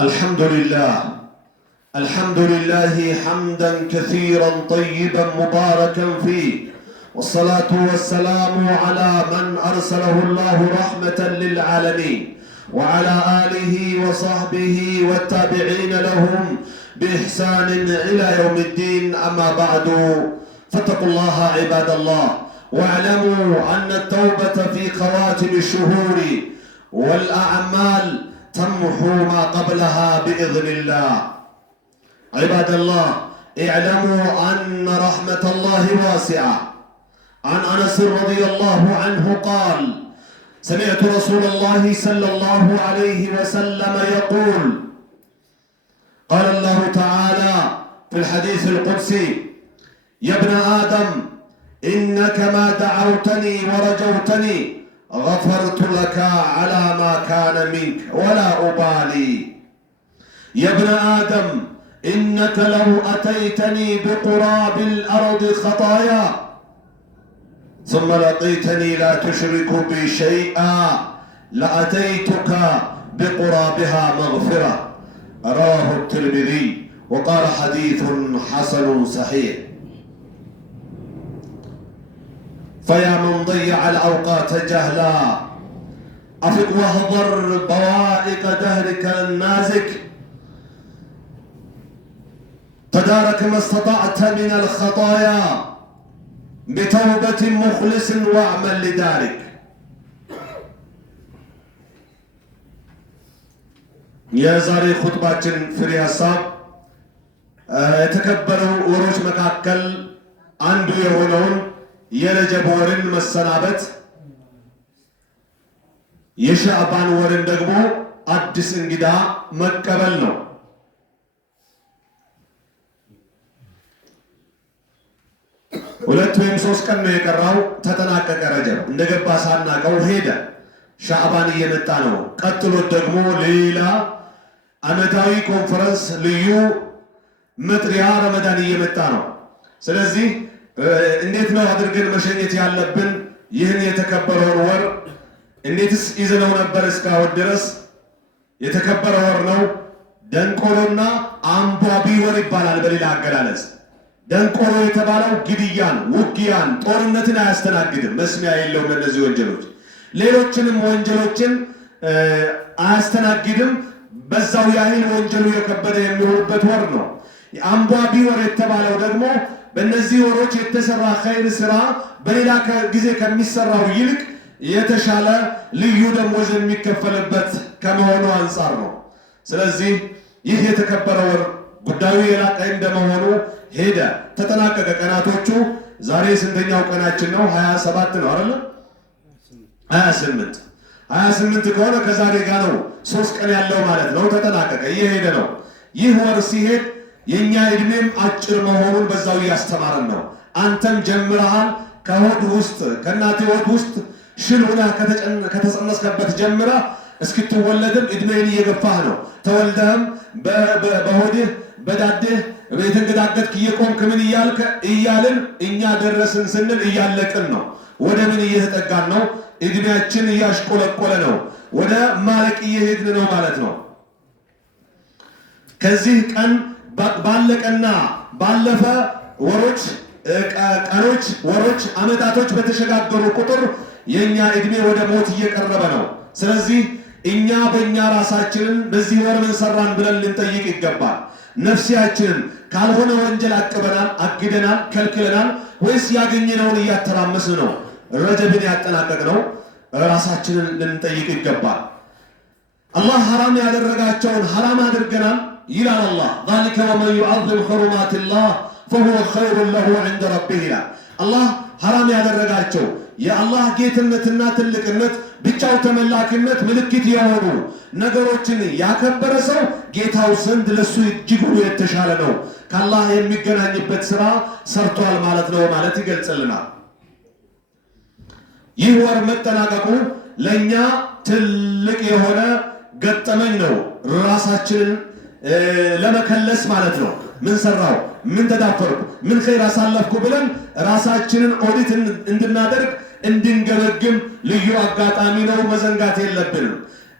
الحمد لله حمدا كثيرا طيبا مباركا فيه، والصلاة والسلام على من أرسله الله رحمة للعالمين وعلى آله وصحبه والتابعين لهم بإحسان إلى يوم الدين. أما بعد، فاتقوا الله عباد الله، واعلموا أن التوبة في خواتم الشهور والأعمال تمحو ما قبلها بإذن الله. عباد الله، اعلموا أن رحمة الله واسعة. عن أنس رضي الله عنه قال: سمعت رسول الله صلى الله عليه وسلم يقول: قال الله تعالى في الحديث القدسي: يا ابن آدم إنك ما دعوتني ورجوتني غفرت لك على ما كان منك ولا أبالي. يا ابن آدم إنك لو أتيتني بقراب الأرض خطايا ثم لقيتني لا تشرك بي شيئا لأتيتك بقرابها مغفرة. رواه الترمذي وقال حديث حسن صحيح. فيا من ضيع الأوقات جهلا أفق واحذر بوائق دهرك النازك، تدارك ما استطعت من الخطايا بتوبة مخلص واعمل لذلك. የዛሬ ኹጥባችን ፍሬ ሐሳብ የተከበሩ ወሮች መካከል አንዱ የሆነውን የረጀብ ወርን መሰናበት፣ የሻዕባን ወርን ደግሞ አዲስ እንግዳ መቀበል ነው። ሁለት ወይም ሶስት ቀን ነው የቀረው። ተጠናቀቀ። ረጀብ እንደገባ ሳናቀው ሄደ። ሻዕባን እየመጣ ነው። ቀጥሎ ደግሞ ሌላ ዓመታዊ ኮንፈረንስ ልዩ መጥሪያ ረመዳን እየመጣ ነው። ስለዚህ እንዴት ነው አድርገን መሸኘት ያለብን? ይህን የተከበረውን ወር እንዴትስ ይዘነው ነበር እስካሁን ድረስ? የተከበረ ወር ነው። ደንቆሮና አንቧቢ ወር ይባላል በሌላ አገላለጽ። ደንቆሮ የተባለው ግድያን፣ ውጊያን፣ ጦርነትን አያስተናግድም። መስሚያ የለውም። እነዚህ ወንጀሎች ሌሎችንም ወንጀሎችን አያስተናግድም። በዛው ያህል ወንጀሉ የከበደ የሚሆንበት ወር ነው። አንቧቢ ወር የተባለው ደግሞ በእነዚህ ወሮች የተሰራ ኸይር ስራ በሌላ ጊዜ ከሚሰራው ይልቅ የተሻለ ልዩ ደሞዝ የሚከፈልበት ከመሆኑ አንጻር ነው። ስለዚህ ይህ የተከበረ ወር ጉዳዩ የላቀ እንደመሆኑ ሄደ፣ ተጠናቀቀ። ቀናቶቹ ዛሬ ስንተኛው ቀናችን ነው? 27 ነው አይደል? 28 ከሆነ ከዛሬ ጋር ነው 3 ቀን ያለው ማለት ነው። ተጠናቀቀ፣ እየሄደ ነው። ይህ ወር ሲሄድ የኛ እድሜም አጭር መሆኑን በዛው እያስተማረን ነው። አንተም ጀምረሃል። ከሆድ ውስጥ ከእናቴ ሆድ ውስጥ ሽል ሆነህ ከተጸነስከበት ጀምረህ እስክትወለድም እድሜን እየገፋህ ነው። ተወልደህም በሆድህ በዳድህ የተንገዳገድክ እየቆምክ ምን እያልን እኛ ደረስን ስንል እያለቅን ነው። ወደ ምን እየተጠጋን ነው? እድሜያችን እያሽቆለቆለ ነው። ወደ ማለቅ እየሄድን ነው ማለት ነው። ከዚህ ቀን ባለቀና ባለፈ ወሮች፣ ቀኖች፣ ወሮች፣ አመታቶች በተሸጋገሩ ቁጥር የኛ እድሜ ወደ ሞት እየቀረበ ነው። ስለዚህ እኛ በእኛ ራሳችንን በዚህ ወር ምን ሰራን ብለን ልንጠይቅ ይገባል። ነፍሲያችንን ካልሆነ ወንጀል አግደናል፣ ከልክለናል ወይስ ያገኘነውን እያተራመስን ነው ረጀብን ያጠናቀቅነው? ራሳችንን ልንጠይቅ ይገባል። አላህ ሐራም ያደረጋቸውን ሐራም አድርገናል ይላል አላህ። ذلك ومن يعظم حرمات الله فهو خير له عند ربه ይላል። አላህ ሐራም ያደረጋቸው የአላህ ጌትነትና ትልቅነት ብቻው ተመላኪነት ምልክት የሆኑ ነገሮችን ያከበረ ሰው ጌታው ዘንድ ለሱ እጅግ የተሻለ ነው፣ ከአላህ የሚገናኝበት ስራ ሰርቷል ማለት ነው ማለት ይገልጽልናል። ይህ ወር መጠናቀቁ ለኛ ትልቅ የሆነ ገጠመኝ ነው። ራሳችንን ለመከለስ ማለት ነው። ምን ሰራው፣ ምን ተዳፈርኩ፣ ምን ኸይር አሳለፍኩ ብለን ራሳችንን ኦዲት እንድናደርግ እንድንገመግም ልዩ አጋጣሚ ነው። መዘንጋት የለብንም።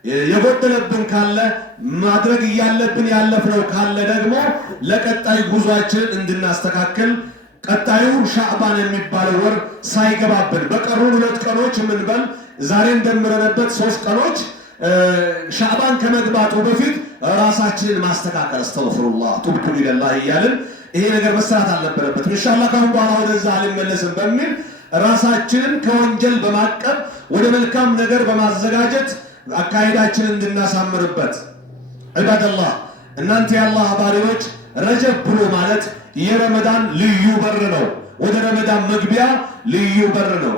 የጎደለብን ካለ ማድረግ ያለብን ያለፍነው ካለ ደግሞ ለቀጣይ ጉዟችን እንድናስተካክል ቀጣዩ ሻዕባን የሚባለው ወር ሳይገባብን በቀሩ 2 ቀኖች ምንበል ዛሬ እንደምረነበት 3 ቀኖች ሻዕባን ከመግባቱ በፊት ራሳችንን ማስተካከል አስተግፍሩላህ ቱብቱ ኢለላህ እያልን ይሄ ነገር መስራት አልነበረበትም። ኢንሻአላህ ካሁን በኋላ ወደዛ አልመለስም በሚል ራሳችንን ከወንጀል በማቀብ ወደ መልካም ነገር በማዘጋጀት አካሄዳችንን እንድናሳምርበት። ዒባደላህ እናንተ የአላህ ባሪዎች ረጀብ ብሎ ማለት የረመዳን ልዩ በር ነው። ወደ ረመዳን መግቢያ ልዩ በር ነው።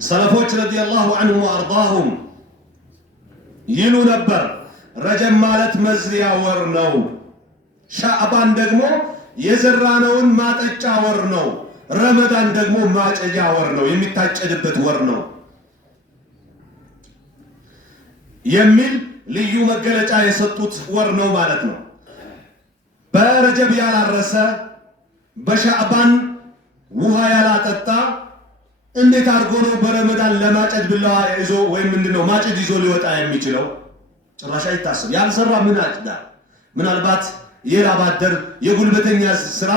ሰለፎች ረዲየላሁ ዐንሁም ወአርዳሁም ይሉ ነበር ረጀብ ማለት መዝሪያ ወር ነው፣ ሻዕባን ደግሞ የዘራነውን ማጠጫ ወር ነው፣ ረመዳን ደግሞ ማጨጃ ወር ነው፣ የሚታጨድበት ወር ነው የሚል ልዩ መገለጫ የሰጡት ወር ነው ማለት ነው። በረጀብ ያላረሰ በሻዕባን ውሃ ያላጠጣ እንዴት አድርጎ ነው በረመዳን ለማጨድ ብለዋ ይዞ ወይም ምንድነው ማጨድ ይዞ ሊወጣ የሚችለው? ጭራሽ አይታሰብ። ያልሰራ ምን አጭዳ? ምናልባት የላባደር የጉልበተኛ ስራ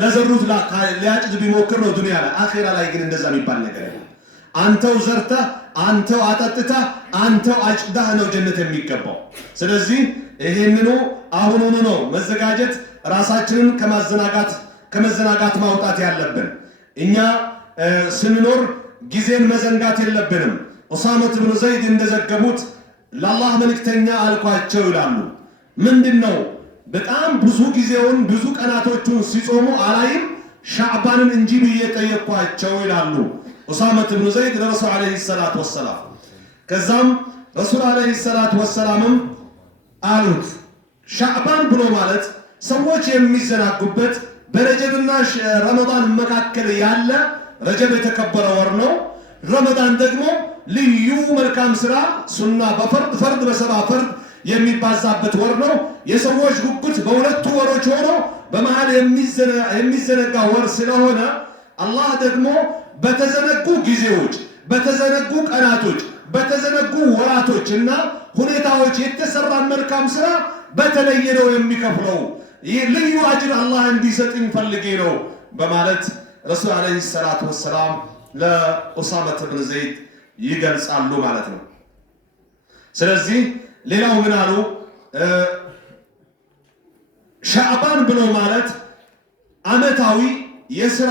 ለዘሩት ሊያጭድ ቢሞክር ነው ዱንያ ላይ። አኺራ ላይ ግን እንደዛ የሚባል ነገር የለም። አንተው ዘርተህ አንተው አጠጥተህ አንተው አጭዳህ ነው ጀነት የሚገባው። ስለዚህ ይሄንኑ አሁኑኑ ነው መዘጋጀት፣ ራሳችንን ከመዘናጋት ማውጣት ያለብን። እኛ ስንኖር ጊዜን መዘንጋት የለብንም። ኡሳመት ብኑ ዘይድ እንደዘገቡት ለአላህ መልእክተኛ አልኳቸው ይላሉ። ምንድነው በጣም ብዙ ጊዜውን ብዙ ቀናቶቹን ሲጾሙ አላይም ሻዕባንን እንጂ ብዬ ጠየቅኳቸው ይላሉ ኡሳመት ብኑ ዘይድ ለረሱል አለይሂ ሰላቱ ወሰላም። ከዛም ረሱል አለይሂ ሰላቱ ወሰላምም አሉት ሻዕባን ብሎ ማለት ሰዎች የሚዘናጉበት በረጀብና ረመዳን መካከል ያለ ረጀብ የተከበረ ወር ነው። ረመዳን ደግሞ ልዩ መልካም ስራ ሱና በፈርድ በሰባ ፈርድ የሚባዛበት ወር ነው። የሰዎች ጉጉት በሁለቱ ወሮች ሆኖ በመሃል የሚዘነጋ ወር ስለሆነ አላህ ደግሞ በተዘነጉ ጊዜዎች፣ በተዘነጉ ቀናቶች፣ በተዘነጉ ወራቶች እና ሁኔታዎች የተሰራን መልካም ስራ በተለየ ነው የሚከፍለው። ይህ ልዩ አጅር አላህ እንዲሰጥኝ ፈልጌ ነው በማለት ረሱል አለይሂ ሰላቱ ወሰላም ለኡሳመት ብን ዘይድ ይገልጻሉ ማለት ነው። ስለዚህ ሌላው ምን አሉ? ሻዕባን ብሎ ማለት አመታዊ የሥራ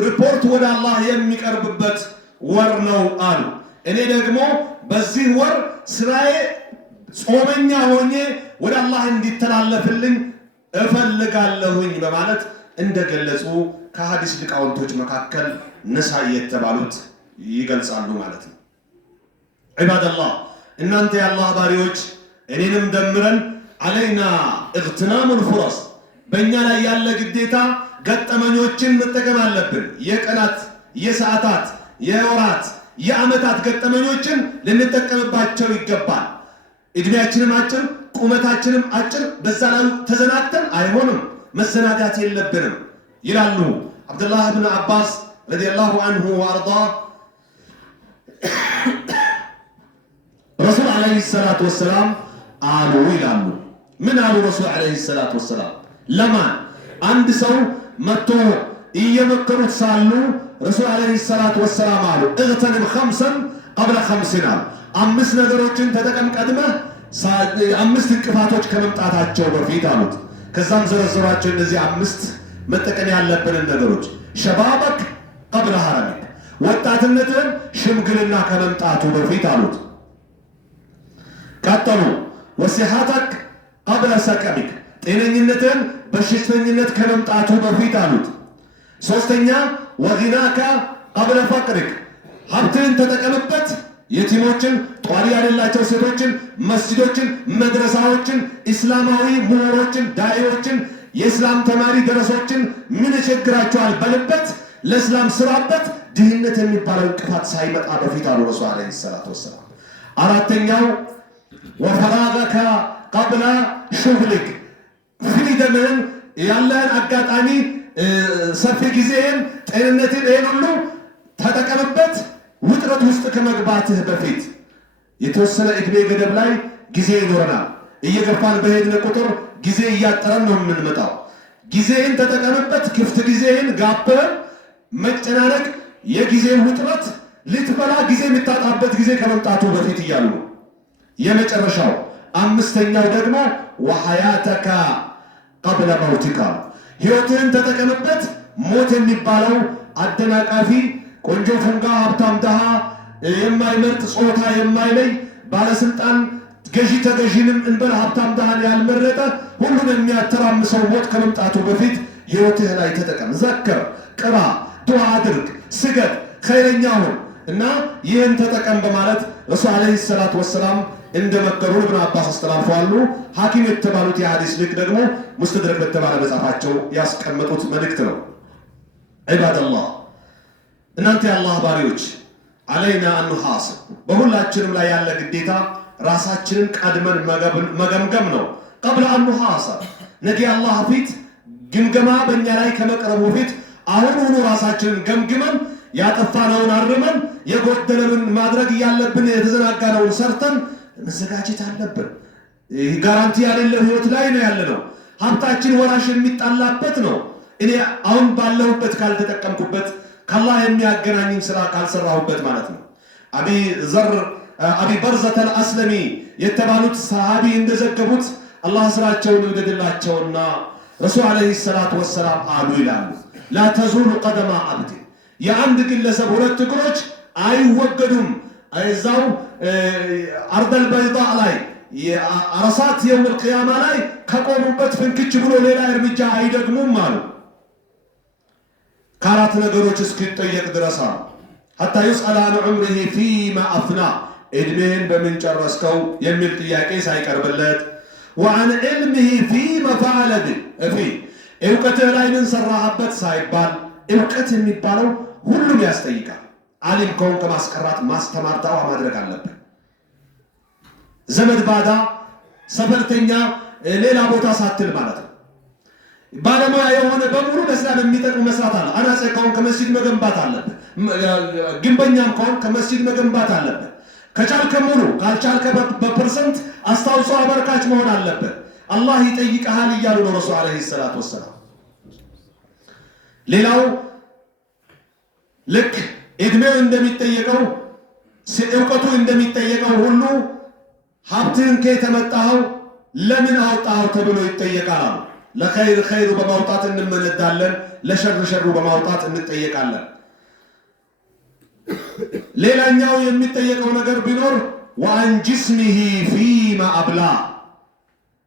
ሪፖርት ወደ አላህ የሚቀርብበት ወር ነው አሉ። እኔ ደግሞ በዚህ ወር ስራዬ ጾመኛ ሆኜ ወደ አላህ እንዲተላለፍልኝ እፈልጋለሁኝ በማለት እንደገለጹ ከሐዲስ ሊቃውንቶች መካከል ነሳኢ የተባሉት ይገልጻሉ ማለት ነው። ዒባደላህ እናንተ የአላህ ባሪዎች እኔንም ደምረን አለይና እግትናሙል ፉረስ በእኛ ላይ ያለ ግዴታ ገጠመኞችን መጠቀም አለብን። የቀናት፣ የሰዓታት፣ የወራት፣ የዓመታት ገጠመኞችን ልንጠቀምባቸው ይገባል። እድሜያችንም አጭር ቁመታችንም አጭር፣ በዛ ላይ ተዘናግተን አይሆንም፣ መዘናጋት የለብንም ይላሉ አብዱላህ ብን አባስ ረዲየላሁ ዐንሁ ወአርዳ። ረሱል አለይሂ ሰላቱ ወሰላም አሉ ይላሉ። ምን አሉ ረሱል አለይሂ ሰላቱ ወሰላም? ለማን አንድ ሰው መጥቶ እየመከሩት ሳሉ ረሱል አለይሂ ሰላቱ ወሰላም አሉ እግተንም ኸምሰን ቀብለ ኸምሲን አሉ። 5 ነገሮችን ተጠቀም ቀድመህ 5 እንቅፋቶች ከመምጣታቸው በፊት አሉት። ከዛም ዘረዘሯቸው እነዚህ 5 መጠቀም ያለብንን ነገሮች። ሸባበክ ቀብለ ሐረሚክ ወጣትነትን ሽምግልና ከመምጣቱ በፊት አሉት። ቀጠሉ ወሲሐተክ ቀብለ ሰቀሚክ ጤነኝነትን በሽተኝነት ከመምጣቱ በፊት አሉት። ሶስተኛ ወጊናከ ቀብለ ፈቅሪክ ሀብትን ተጠቀምበት። የቲሞችን፣ ጧሪ ያሌላቸው ሴቶችን፣ መስጂዶችን፣ መድረሳዎችን፣ ኢስላማዊ ምሁሮችን፣ ዳዒዎችን፣ የእስላም ተማሪ ደረሶችን ምን ይቸግራቸዋል በልበት፣ ለእስላም ስራበት፣ ድህነት የሚባለው እንቅፋት ሳይመጣ በፊት አሉ ረሱል አለይሂ ሰላቱ ወሰላም። አራተኛው ወፈራገከ ቀብለ ሹግሊክ ፍሪደምን ያለህን አጋጣሚ ሰፊ ጊዜህን ጤንነትን ይህን ሁሉ ተጠቀምበት። ውጥረት ውስጥ ከመግባትህ በፊት የተወሰነ ዕድሜ ገደብ ላይ ጊዜ ይኖረናል። እየገፋን በሄድን ቁጥር ጊዜ እያጠረን ነው የምንመጣው። ጊዜን ተጠቀምበት። ክፍት ጊዜን ጋበን መጨናነቅ የጊዜ ውጥረት ልትበላ ጊዜ የምታጣበት ጊዜ ከመምጣቱ በፊት እያሉ የመጨረሻው አምስተኛው ደግሞ ወሐያተካ ቀብለ መውቲካ ሕይወትህን ተጠቀምበት። ሞት የሚባለው አደናቃፊ ቆንጆ ፉንጋ ሀብታም ድሃ የማይመርጥ ጾታ የማይለይ ባለስልጣን ገዢ ተገዢንም እንበል ሀብታም ድሃን ያልመረጠ ሁሉን የሚያተራምሰው ሞት ከመምጣቱ በፊት ሕይወትህ ላይ ተጠቀም። ዘክር፣ ቅራ፣ ዱዓ አድርግ፣ ስገድ፣ ኸይረኛ ሁን እና ይህን ተጠቀም በማለት ረሱል ዓለይሂ ሰላቱ ወሰላም እንደመከሩ ኢብኑ አባስ አስተላልፈዋል። ሐኪም የተባሉት የሐዲስ ሊቅ ደግሞ ሙስተድረክ በተባለ መጽሐፋቸው ያስቀመጡት መልእክት ነው። ዒባደላህ እናንተ የአላህ ባሪዎች አለይና አንሐስብ በሁላችንም ላይ ያለ ግዴታ ራሳችንን ቀድመን መገምገም ነው። ቀብለ አንሐስብ ነገ አላህ ፊት ግምገማ በእኛ ላይ ከመቅረቡ ፊት አሁኑኑ ራሳችንን ገምግመን ያጠፋነውን አርመን የጎደለውን ማድረግ ያለብን የተዘናጋነውን ሰርተን መዘጋጀት አለብን። ጋራንቲ ያሌለው ህይወት ላይ ነው ያለነው። ሀብታችን ወራሽ የሚጣላበት ነው። እኔ አሁን ባለሁበት ካልተጠቀምኩበት ከአላህ የሚያገናኝን ስራ ካልሰራሁበት ማለት ነው። አቢ በርዘተ አልአስለሚ የተባሉት ሰሃቢ እንደዘገቡት አላህ ስራቸውን ይውደድላቸውና ረሱል ዓለይሂ ሰላቱ ወሰላም አሉ ይላሉ ላ ተዙሉ ቀደማ አብድ የአንድ ግለሰብ ሁለት እግሮች አይወገዱም እዛው አርደል በይዳ ላይ አረሳት የውመል ቂያማ ላይ ከቆሙበት ፍንክች ብሎ ሌላ እርምጃ አይደግሙም አሉ። ከአራት ነገሮች እስኪጠየቅ ድረስ ሐታ ዩስአል አን ዑምሪሂ ፊማ አፍና ዕድሜህን በምን ጨረስከው የሚል ጥያቄ ሳይቀርብለት፣ ወአን ዕልሚሂ ፊማ ፈዐለ ቢሂ እውቀትህ ላይ ምን ሰራህበት ሳይባል፣ እውቀት የሚባለው ሁሉም ያስጠይቃል። ዓሊም ከሆን ከማስቀራት ማስተማር ዳዋ ማድረግ አለብን። ዘመድ ባዳ ሰፈርተኛ ሌላ ቦታ ሳትል ማለት ነው። ባለሙያ የሆነ በሙሉ ለእስላም የሚጠቅም መስራት አለ። አናጺ ከሆን ከመስጂድ መገንባት አለብን። ግንበኛም ከሆን ከመስጂድ መገንባት አለብን። ከቻልከ ሙሉ ካልቻልከ በፐርሰንት አስተዋጽኦ አበርካች መሆን አለብን። አላህ ይጠይቀሃል እያሉ ነው ረሱል ዓለይሂ ሰላቱ ወሰላም። ሌላው ልክ ዕድሜው እንደሚጠየቀው እውቀቱ እንደሚጠየቀው ሁሉ ሀብትህን ከየት አመጣኸው ለምን አወጣኸው ተብሎ ይጠየቃል አሉ። ለኸይር ኸይሩ በማውጣት እንመነዳለን፣ ለሸር ሸሩ በማውጣት እንጠየቃለን። ሌላኛው የሚጠየቀው ነገር ቢኖር ወአን ጅስሚሂ ፊማ አብላ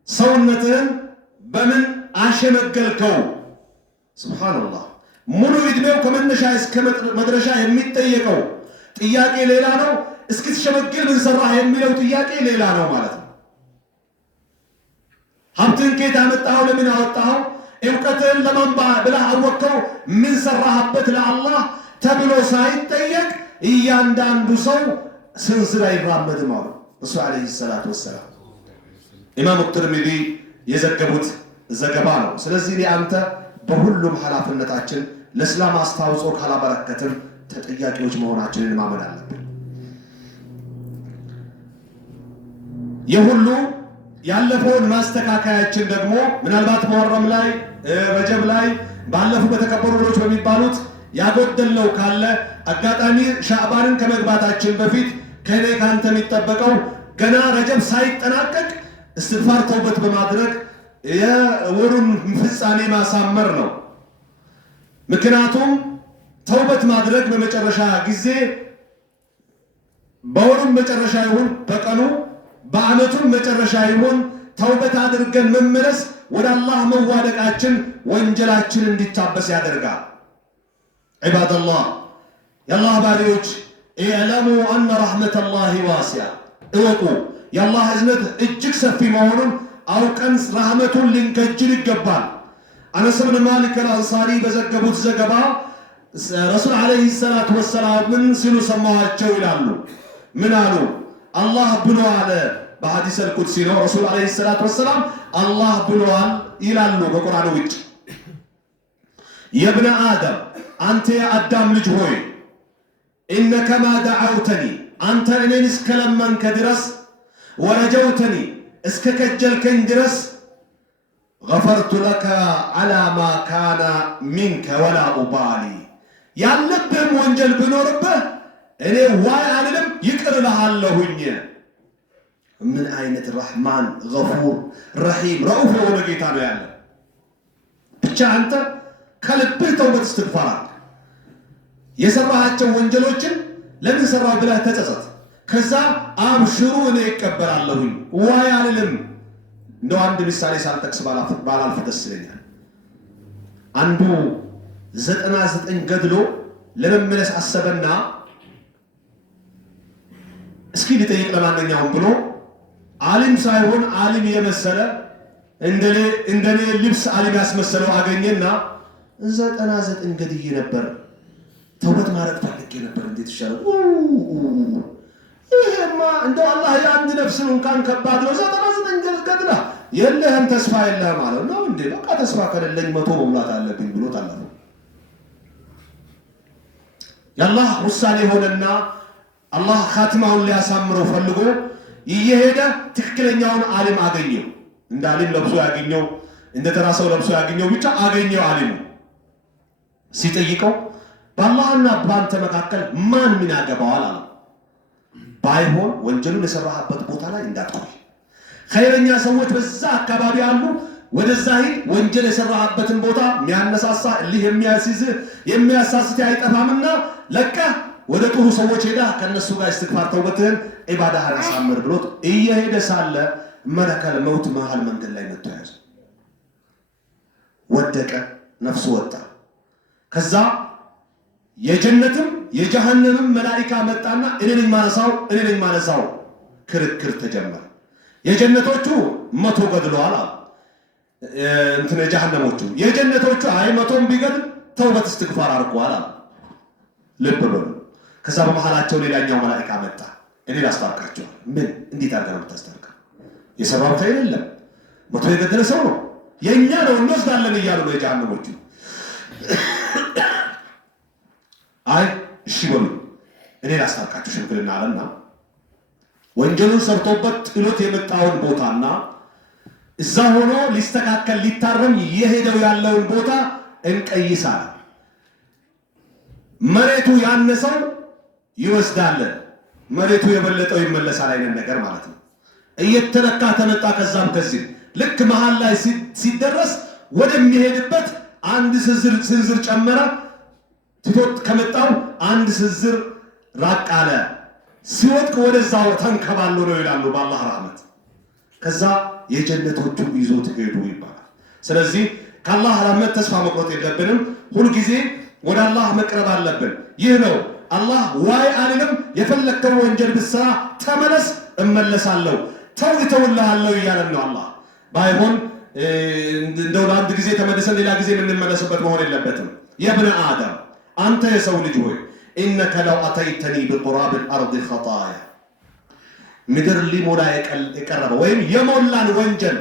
ሰውነትህን በምን አሸመገልከው። ሱብሃነላህ ሙሉ ዕድሜው ከመነሻ እስከ መድረሻ የሚጠየቀው ጥያቄ ሌላ ነው። እስክትሸመግል ምን ሰራህ የሚለው ጥያቄ ሌላ ነው ማለት ነው። ሀብትህን ከየት አመጣኸው ለምን አወጣኸው፣ እውቀትህን ለማን ብለህ አወቅከው፣ ምን ሰራህበት ለአላህ ተብሎ ሳይጠየቅ እያንዳንዱ ሰው ስንዝር አይራመድም አሉ ረሱል ዓለይሂ ሰላቱ ወሰላም። ኢማሙ ትርሚዚ የዘገቡት ዘገባ ነው። ስለዚህ አንተ በሁሉም ኃላፊነታችን ለእስላም አስተዋጽኦ ካላበረከትን ተጠያቂዎች መሆናችንን ማመን አለብን። የሁሉ ያለፈውን ማስተካከያችን ደግሞ ምናልባት ሙሐረም ላይ ረጀብ ላይ ባለፉ በተከበሩ ወሮች በሚባሉት ያጎደልነው ካለ አጋጣሚ ሻዕባንን ከመግባታችን በፊት ከኔ ካንተ የሚጠበቀው ገና ረጀብ ሳይጠናቀቅ እስትግፋር ተውበት በማድረግ የወሩን ፍጻሜ ማሳመር ነው። ምክንያቱም ተውበት ማድረግ በመጨረሻ ጊዜ በወሩም መጨረሻ ይሁን በቀኑ በዓመቱም መጨረሻ ይሁን ተውበት አድርገን መመለስ ወደ አላህ መዋደቃችን ወንጀላችን እንዲታበስ ያደርጋል። ዒባደላህ የአላህ ባሪዎች ኢዕለሙ አነ ረሕመተላሂ ዋሲዓ እወቁ የአላህ እዝነት እጅግ ሰፊ መሆኑን አውቀን ረሕመቱን ልንከጅል ይገባል። አነስ ብን ማሊክ አልአንሳሪ በዘገቡት ዘገባ ረሱል ዓለይሂ ሰላቱ ወሰላም ምን ሲሉ ሰማኋቸው ይላሉ። ምን አሉ? አላህ ብሏል። በሐዲስ አልቁድሲ ነው። ረሱል ዓለይሂ ሰላቱ ወሰላም አላህ ብሏል ይላሉ በቁርአን ውጭ። የብነ አደም አንተ የአዳም ልጅ ሆይ إنك ما دعوتني أنت إنين اسكلمن كدرس ورجوتني اسككجل كندرس غفرت لك على ما كان منك ولا أبالي ያለብህም ወንጀል ቢኖርብህ እኔ ዋይ አልልም ይቅር እልሃለሁኝ። ምን አይነት ረህማን ገፉር ረሂም ረኡፍ የሆነ ጌታ ነው ያለ። ብቻ አንተ ከልብህ ተውበት እስትግፋር የሰራሃቸው ወንጀሎችን ለምን ሰራህ ብለህ ተጸጸት። ከዛ አብሽሩ እኔ እቀበላለሁኝ ዋይ አልልም። እንደው አንድ ምሳሌ ሳልጠቅስ ባላልፍ ደስ ይለኛል። አንዱ 99 ገድሎ ለመመለስ አሰበና እስኪ ልጠይቅ ለማንኛውም ብሎ ዓሊም ሳይሆን ዓሊም የመሰለ እንደኔ ልብስ ዓሊም ያስመሰለው አገኘና 99 ገድዬ ነበር ተውበት ማድረግ ፈልጌ ነበር እንዴት ይሻላል? ይሄማ እንደው አላህ የአንድ ነፍስን እንኳን ከባድ ነው 99 ገድላ የለህም ተስፋ የለህም ማለት ነው እንዴ? በቃ ተስፋ ከሌለኝ 100 መሙላት አለብኝ ብሎ ታላለ። የአላህ ውሳኔ ሆነና አላህ ኻቲማውን ሊያሳምረው ፈልጎ እየሄደ ትክክለኛውን ዓሊም አገኘው። እንደ ዓሊም ለብሶ ያገኘው እንደ ተራ ሰው ለብሶ ያገኘው ብቻ አገኘው። ዓሊሙ ሲጠይቀው በአላህና በአንተ መካከል ማን ምን ያገባዋል አለ። ባይሆን ወንጀሉን የሰራህበት ቦታ ላይ እንዳትቆይ፣ ኸይረኛ ሰዎች በዛ አካባቢ አሉ፣ ወደዛ ሂድ። ወንጀል የሰራህበትን ቦታ የሚያነሳሳ እልህ የሚያሳስት አይጠፋምና ለቀህ ወደ ጥሩ ሰዎች ሄዳ ከነሱ ጋር እስትግፋር ተውበትህን ኢባዳህን አሳምር ብሎት እየሄደ ሳለ መለከል መውት መሃል መንገድ ላይ መጥቶ ያዘ። ወደቀ፣ ነፍሱ ወጣ። ከዛ የጀነትም የጀሃነምም መላኢካ መጣና እኔ ነኝ ማነሳው ክርክር ተጀመረ። የጀነቶቹ 100 ገድለዋል አሉ እንትን የጀሃነሞቹ። የጀነቶቹ አይ 100ም ቢገድል ተውበት እስትግፋር አድርገዋል አሉ። ልብ በሉ። ከዛ በመሃላቸው ሌላኛው መላኢካ መጣ። እኔ ላስታርቃቸው። ምን እንዴት አድርገህ ነው የምታስታርቀው? የሰራው ኸይር የለም 100 የገደለ ሰው ነው የኛ ነው እንወስዳለን እያሉ ነው የጀሃነሞቹ። አይ እሺ በሉ እኔ ላስታርቃቸው ሽምግልና አለና ወንጀሉን ሰርቶበት ጥሎት የመጣውን ቦታና እዛ ሆኖ ሊስተካከል ሊታረም የሄደው ያለውን ቦታ እንቀይሳለን። መሬቱ ያነሰው ይወስዳል፣ መሬቱ የበለጠው ይመለሳል አይነት ነገር ማለት ነው። እየተነካ ተመጣ ከዛም ከዚህ ልክ መሃል ላይ ሲደረስ ወደሚሄድበት አንድ ስንዝር ጨመረ። ትቶት ከመጣው አንድ ስንዝር ራቅ አለ። ሲወድቅ ወደዛው ተንከባሎ ነው ይላሉ በአላህ ረህመት። ከዛ የጀነቶቹ ይዞት ሄዱ ይባላል። ስለዚህ ከአላህ ረህመት ተስፋ መቁረጥ የለብንም። ሁሉ ጊዜ ወደ አላህ መቅረብ አለብን። ይህ ነው አላህ ዋይ አልልም፣ የፈለከው ወንጀል ብትሰራ ተመለስ እመለሳለሁ፣ ተውልሃለሁ እያለን ነው አላህ። ባይሆን እንደው ለአንድ ጊዜ ተመልሰን ሌላ ጊዜ የምንመለስበት መሆን የለበትም። የብነ አደም አንተ የሰው ልጅ ሆይ ኢነከ ለው አተይተኒ ቢቁራብ አልአርድ ኸጣያ ምድር ሊሞላ የቀረበ ወይም የሞላን ወንጀል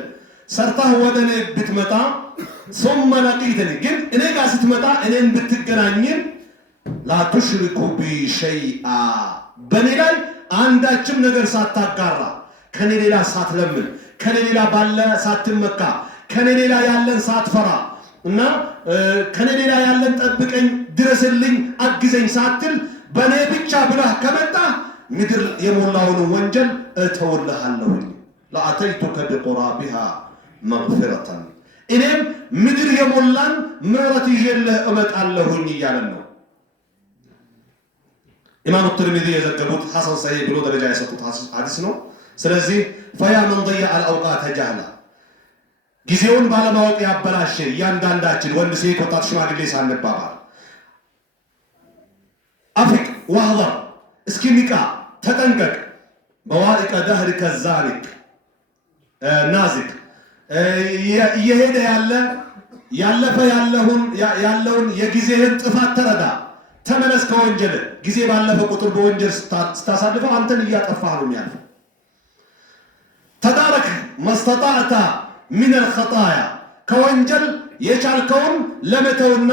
ሰርተህ ወደ እኔ ብትመጣ ثم لقيتني ግን እኔ ጋር ስትመጣ እኔን ብትገናኝን ላ ቱሽሪኩ ቢ ሸይአ በእኔ ላይ አንዳችም ነገር ሳታጋራ፣ ከኔ ሌላ ሳትለምን፣ ከኔ ሌላ ባለ ሳትመካ፣ ከኔ ሌላ ያለን ሳትፈራ እና ከኔ ሌላ ያለን ጠብቀኝ፣ ድረስልኝ፣ አግዘኝ ሳትል በእኔ ብቻ ብለህ ከመጣ ምድር የሞላውን ወንጀል እተውልሃለሁ። ለአተይቱከ ቢቁራቢሃ መግፊረተን እኔም ምድር የሞላን ምሕረት ይዤልህ እመጣለሁኝ እያለን ነው። ኢማሙ ትርሚዚ የዘገቡት ሐሰን ሰሂህ ብሎ ደረጃ የሰጡት ሐዲስ ነው። ስለዚህ ፈያ መን ضيع الأوقات جهلا ጊዜውን ባለማወቅ ያበላሸ እያንዳንዳችን ወንድ፣ ሴት፣ ወጣት፣ ሽማግሌ ሳንባባል አፍቅ ዋህደር እስኪ ንቃ፣ ተጠንቀቅ። በዋኢቀ ደህሪከ ዛሊክ ናዚክ እየሄደ ያለፈ ያለውን የጊዜህን ጥፋት ተረዳ፣ ተመለስ ከወንጀል። ጊዜ ባለፈ ቁጥር በወንጀል ስታሳልፈው አንተን እያጠፋህ ነው የሚያልፈው። ተዳረክ መስተጣዕተ ሚን አልኸጣያ ከወንጀል የቻልከውን ለመተውና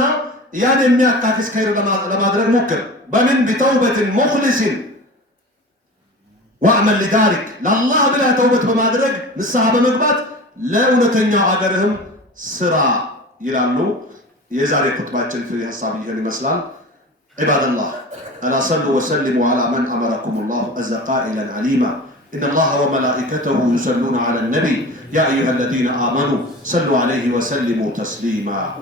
ያን የሚያካክስ ኸይር ለማድረግ ሞክር። بمن بتوبة مخلص واعمل لذلك لله بلا توبة بمادرك نسحب مقبات لا أنتنيا أجرهم سرا يلالو يزاري خطباتنا في حسابيه المسلم عباد الله ألا صلوا وسلموا على من أمركم الله أز قائلا عليما إن الله وملائكته يصلون على النبي يا أيها الذين آمنوا صلوا عليه وسلموا تسليما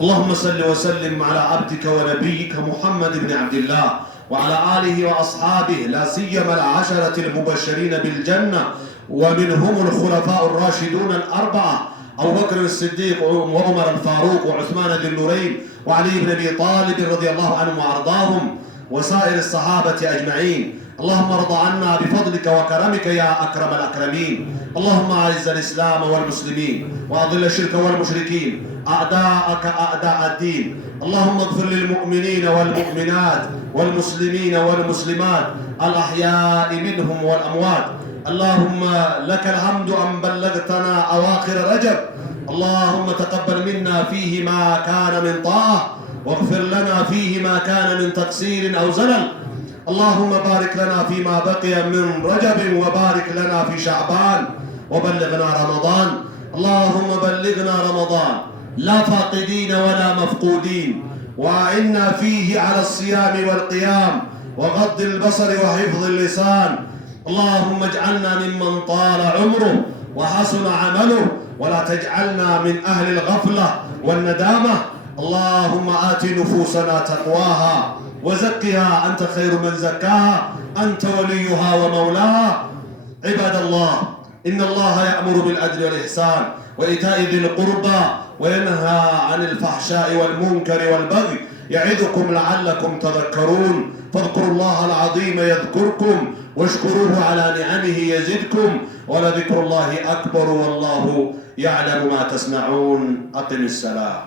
اللهم صل وسلم على عبدك ونبيك محمد بن عبد الله وعلى آله وأصحابه لا سيما العشرة المبشرين بالجنة ومنهم الخلفاء الراشدون الأربعة أبو بكر الصديق وعمر الفاروق وعثمان ذي النورين وعلي بن أبي طالب رضي الله عنهم وأرضاهم وسائر الصحابة أجمعين اللهم ارض عنا بفضلك وكرمك يا أكرم الأكرمين اللهم أعز الإسلام والمسلمين وأضل الشرك والمشركين أعداءك أعداء الدين اللهم اغفر للمؤمنين والمؤمنات والمسلمين والمسلمات الأحياء منهم والأموات اللهم لك الحمد أن بلغتنا أواخر رجب اللهم تقبل منا فيه ما كان من طاعة واغفر لنا فيه ما كان من تقصير أو زلل اللهم بارك لنا فيما بقي من رجب وبارك لنا في شعبان وبلغنا رمضان اللهم بلغنا رمضان لا فاقدين ولا مفقودين وإنا فيه على الصيام والقيام وغض البصر وحفظ اللسان اللهم اجعلنا ممن طال عمره وحسن عمله ولا تجعلنا من أهل الغفلة والندامة اللهم آت نفوسنا تقواها وزكها أنت خير من زكاها أنت وليها ومولاها عباد الله إن الله يأمر بالعدل والإحسان وإيتاء ذي القربى وينهى عن الفحشاء والمنكر والبغي يعظكم لعلكم تذكرون فاذكروا الله العظيم يذكركم واشكروه على نعمه يزدكم ولذكر الله أكبر والله يعلم ما تصنعون أقم الصلاة.